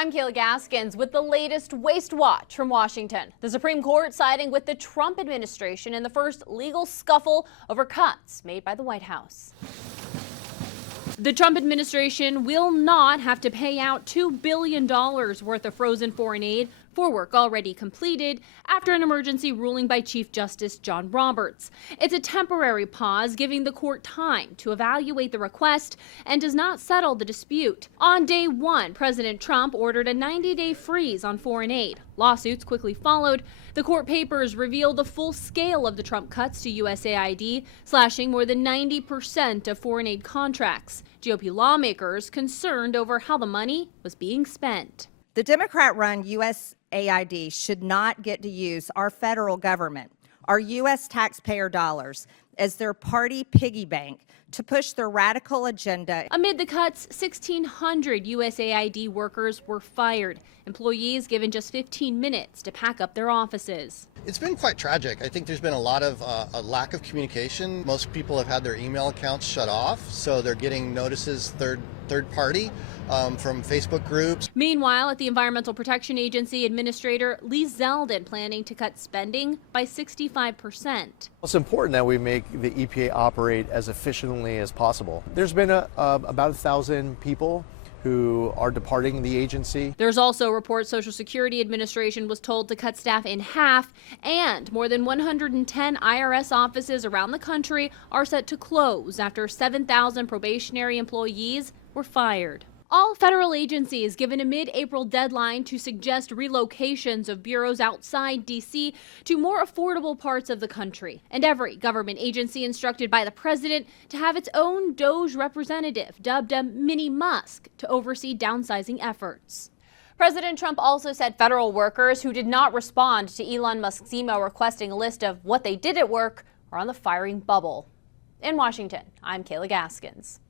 I'm Kayla Gaskins with the latest Waste Watch from Washington. The Supreme Court siding with the Trump administration in the first legal scuffle over cuts made by the White House. The Trump administration will not have to pay out $2 billion worth of frozen foreign aid for work already completed after an emergency ruling by Chief Justice John Roberts. It's a temporary pause, giving the court time to evaluate the request and does not settle the dispute. On day one, President Trump ordered a 90-day freeze on foreign aid. Lawsuits quickly followed. The court papers reveal the full scale of the Trump cuts to USAID, slashing more than 90% of foreign aid contracts. GOP lawmakers concerned over how the money was being spent. The Democrat-run USAID should not get to use our federal government, our U.S. taxpayer dollars, as their party piggy bank to push their radical agenda. Amid the cuts, 1,600 USAID workers were fired. Employees given just 15 minutes to pack up their offices. It's been quite tragic. I think there's been a lot of a lack of communication. Most people have had their email accounts shut off, so they're getting notices third party from Facebook groups. Meanwhile, at the Environmental Protection Agency, Administrator Lee Zeldin planning to cut spending by 65%. It's important that we make the EPA operate as efficiently as possible. There's been about 1,000 people who are departing the agency. There's also reports Social Security Administration was told to cut staff in half, and more than 110 IRS offices around the country are set to close after 7,000 probationary employees were fired. All federal agencies given a mid-April deadline to suggest relocations of bureaus outside D.C. to more affordable parts of the country. And every government agency instructed by the president to have its own DOGE representative, dubbed a mini Musk, to oversee downsizing efforts. President Trump also said federal workers who did not respond to Elon Musk's email requesting a list of what they did at work are on the firing bubble. In Washington, I'm Kayla Gaskins.